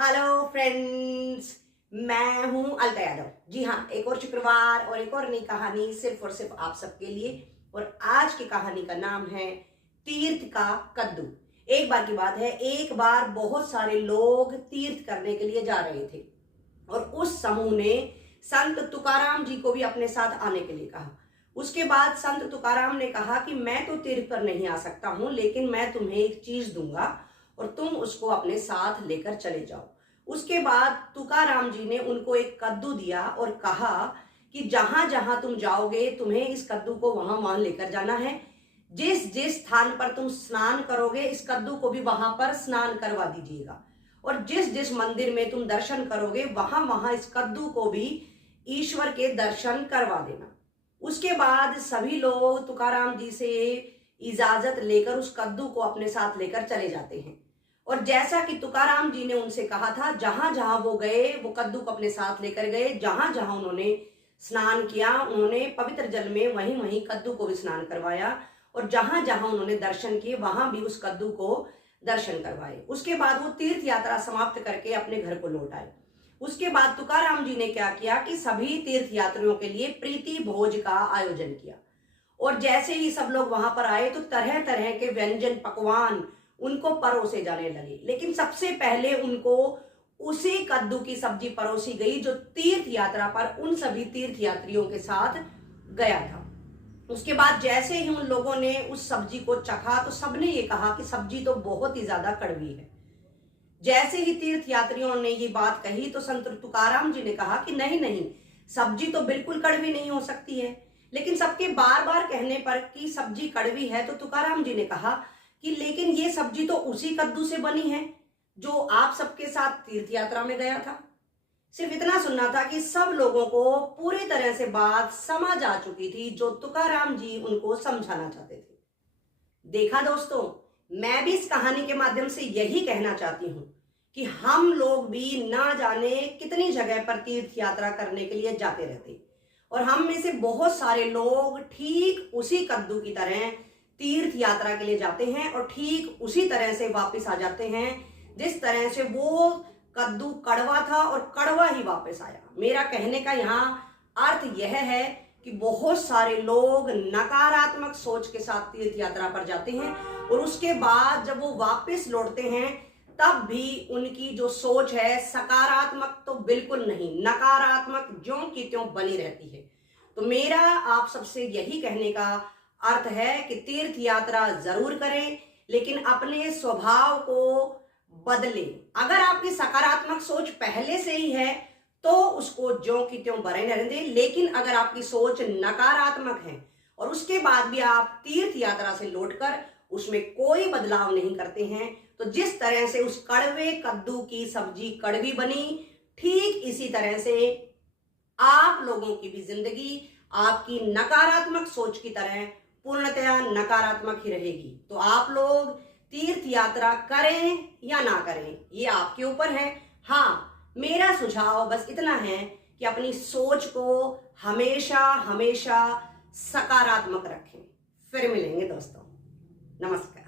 Hello friends, मैं हूं अलका यादव। जी हाँ, एक और शुक्रवार और एक और नई कहानी सिर्फ और सिर्फ आप सबके लिए। और आज की कहानी का नाम है तीर्थ का कद्दू। एक बार की बात है, एक बार बहुत सारे लोग तीर्थ करने के लिए जा रहे थे और उस समूह ने संत तुकाराम जी को भी अपने साथ आने के लिए कहा। उसके बाद संत तुकाराम ने कहा कि मैं तो तीर्थ पर नहीं आ सकता हूं, लेकिन मैं तुम्हें एक चीज दूंगा और तुम उसको अपने साथ लेकर चले जाओ। उसके बाद तुकाराम जी ने उनको एक कद्दू दिया और कहा कि जहां जहां तुम जाओगे तुम्हें इस कद्दू को वहां वहां लेकर जाना है। जिस जिस स्थान पर तुम स्नान करोगे इस कद्दू को भी वहां पर स्नान करवा दीजिएगा। और जिस जिस मंदिर में तुम दर्शन करोगे वहां वहां इस कद्दू को भी ईश्वर के दर्शन करवा देना। उसके बाद सभी लोग तुकाराम जी से इजाजत लेकर उस कद्दू को अपने साथ लेकर चले जाते हैं। और जैसा कि तुकाराम जी ने उनसे कहा था, जहां जहां वो गए वो कद्दू को अपने साथ लेकर गए। जहां जहां उन्होंने स्नान किया उन्होंने पवित्र जल में वहीं वहीं कद्दू को भी स्नान करवाया। और जहां जहां उन्होंने दर्शन किए वहां भी उस कद्दू को दर्शन करवाए। उसके बाद वो तीर्थ यात्रा समाप्त करके अपने घर को लौट आए। उसके बाद तुकाराम जी ने क्या किया कि सभी तीर्थ यात्रियों के लिए प्रीति भोज का आयोजन किया। और जैसे ही सब लोग वहां पर आए तो तरह तरह के व्यंजन पकवान उनको परोसे जाने लगे। लेकिन सबसे पहले उनको उसी कद्दू की सब्जी परोसी गई जो तीर्थ यात्रा पर उन सभी तीर्थ यात्रियों के साथ गया था। उसके बाद जैसे ही उन लोगों ने उस सब्जी को चखा तो सबने ये कहा कि सब्जी तो बहुत ही ज्यादा कड़वी है। जैसे ही तीर्थ यात्रियों ने ये बात कही तो संत तुकाराम जी ने कहा कि नहीं नहीं, सब्जी तो बिल्कुल कड़वी नहीं हो सकती है। लेकिन सबके बार बार कहने पर कि सब्जी कड़वी है तो तुकाराम जी ने कहा कि लेकिन ये सब्जी तो उसी कद्दू से बनी है जो आप सबके साथ तीर्थ यात्रा में गया था। सिर्फ इतना सुनना था कि सब लोगों को पूरी तरह से बात समझ आ चुकी थी जो तुकाराम जी उनको समझाना चाहते थे। देखा दोस्तों, मैं भी इस कहानी के माध्यम से यही कहना चाहती हूं कि हम लोग भी ना जाने कितनी जगह पर तीर्थ यात्रा करने के लिए जाते रहते और हम में से बहुत सारे लोग ठीक उसी कद्दू की तरह तीर्थ यात्रा के लिए जाते हैं और ठीक उसी तरह से वापस आ जाते हैं जिस तरह से वो कद्दू कड़वा था और कड़वा ही वापस आया। मेरा कहने का यहाँ अर्थ यह है कि बहुत सारे लोग नकारात्मक सोच के साथ तीर्थ यात्रा पर जाते हैं और उसके बाद जब वो वापस लौटते हैं तब भी उनकी जो सोच है सकारात्मक तो बिल्कुल नहीं, नकारात्मक ज्यों की त्यों बनी रहती है। तो मेरा आप सबसे यही कहने का अर्थ है कि तीर्थ यात्रा जरूर करें, लेकिन अपने स्वभाव को बदलें। अगर आपकी सकारात्मक सोच पहले से ही है तो उसको ज्यों की त्यों बने रहने दें। लेकिन अगर आपकी सोच नकारात्मक है और उसके बाद भी आप तीर्थ यात्रा से लौटकर उसमें कोई बदलाव नहीं करते हैं तो जिस तरह से उस कड़वे कद्दू की सब्जी कड़वी बनी, ठीक इसी तरह से आप लोगों की भी जिंदगी आपकी नकारात्मक सोच की तरह पूर्णतया नकारात्मक ही रहेगी। तो आप लोग तीर्थ यात्रा करें या ना करें ये आपके ऊपर है। हाँ, मेरा सुझाव बस इतना है कि अपनी सोच को हमेशा हमेशा सकारात्मक रखें। फिर मिलेंगे दोस्तों, नमस्कार।